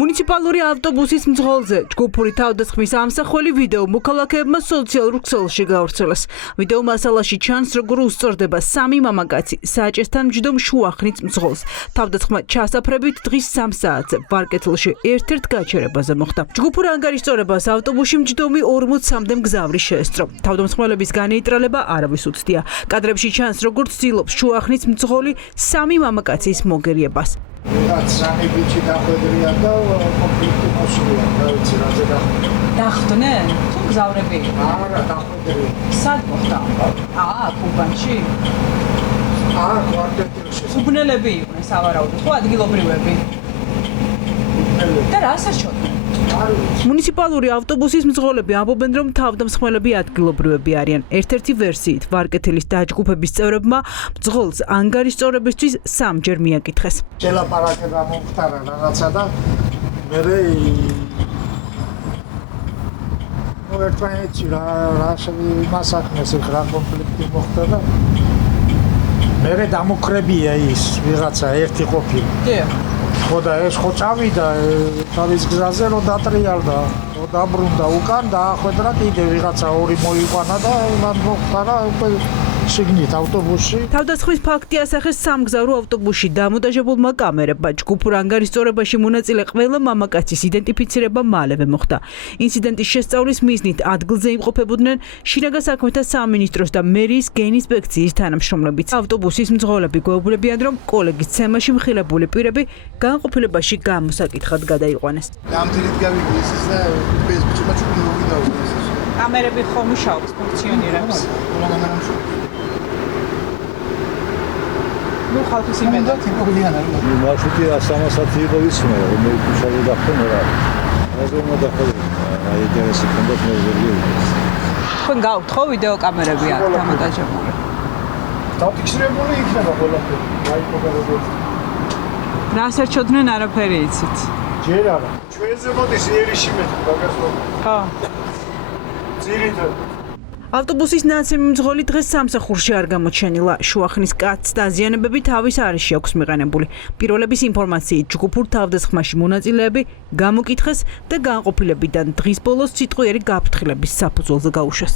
მუნიციპალური ავტობუსის მძღოლზე ჯგუფური თავდასხმის ამსახველი ვიდეო მოქალაქეებმა სოციალურ ქსელში გავრცელეს. ვიდეო მასალაში ჩანს, როგორ უსწორდება სამი მამაკაცი საჭესთან მჯდომ შუახნით მძღოლს. თავდასხმა ჩასაფრებით დღის 3 საათზე ვარკეთილში ერთ-ერთ გაჩერებაზე მოხდა. ჯგუფურ ანგარიშწორებას ავტობუსში მჯდომი 43-მდე მგზავრი შეესწრო. თავდამსხმელების განეიტრალება არავის უცდია. კადრებში ჩანს, როგორ ცდილობს შუახნით მძღოლი სამი მამაკაცის მოგერიებას. სამი ბიჭი დახვედრია და კონფლიქტი მოსულია, რა ვიცი, რაზე დახვდნენ? თუ მგზავრები? არა, დახვედრია. სად მოხდა? კუბანში? კვარტეტილში. უბნელები იყვნენ სავარაუდოდ, ხო ადგილობრივები? და რა საჩოდნენ? მუნიციპალური ავტობუსის მძღოლები ამბობენ, რომ თავდამსხმელები ადგილობრივები არიან. ერთ-ერთი ვერსიით, ვარკეთილის დაჯგუფების წევრებმა მძღოლს ანგარიშწორებისთვის 3-ჯერ მიაკითხეს. შელაპარაკება მომხდარა რაღაცა და მე ერთმანეთში რა საქმეს რა კონფლიქტი მოხდა და მე დამოკრებია ის ვიღაცა ერთი ყოფილი. ხო და ეს ხო წავიდა თავის გზაზე რომ დატრიალდა, რომ დაბრუნდა უკან დაახვედრა კიდე ვიღაცა ორი მოიყვანა და მან მოხდა უკვე შიგნით ავტობუსში. თავდასხმის ფაქტი ასახეს სამგზავრო ავტობუსში დამონტაჟებულმა კამერებმა. ჯგუფურ ანგარიშწორებაში მონაწილე ყველა მამაკაცის იდენტიფიცირება მალევე მოხდა. ინციდენტის შესწავლის მიზნით ადგილზე იმყოფებოდნენ შინაგან საქმეთა სამინისტროს და მერიის გეინსპექციის თანამშრომლებიც. ავტობუსის მძღოლები გვეუბნებიან, რომ კოლეგის ცემაში მხილებული პირები განყოფილებაში გამოსაკითხად გადაიყვანეს. დამთილით გავიგე ის და ეს ბიჭმა ჩუბი მოგიდაუგეს. კამერები ხომ მუშაობს, ფუნქციონირებს? ნუ ხალხის იმედა ტიპობიდან არის. მარშრუტი 310 იყო ვიცინე, რომ მე უშავე დახტომე რა. ასე უნდა დახტომე. აი ინტერესი ქონდათ მე ვერია. თქვენ გავთ ხო ვიდეო კამერები აქ დამონტაჟებული? დაფიქსირებული იქნება ყველაფერი. აი კამერები. რა საერთოდ არაფერი იცით? ჯერ არა. ჩვენზე მოდის იერიში მე გაგასვლა. ხო. ძირითადად ავტობუსის ნაცემი მძღოლი დღეს სამსახურში არ გამოჩენილა. შუახნის კაცს დაზიანებები თავის არეში აქვს მიყენებული. პირველების ინფორმაციით, ჯგუფურ თავდასხმაში მონაწილეები გამოკითხეს და განყოფილებიდან დღის ბოლოს სიტყვიერი გაფრთხილების საფუძველზე გაუშვეს.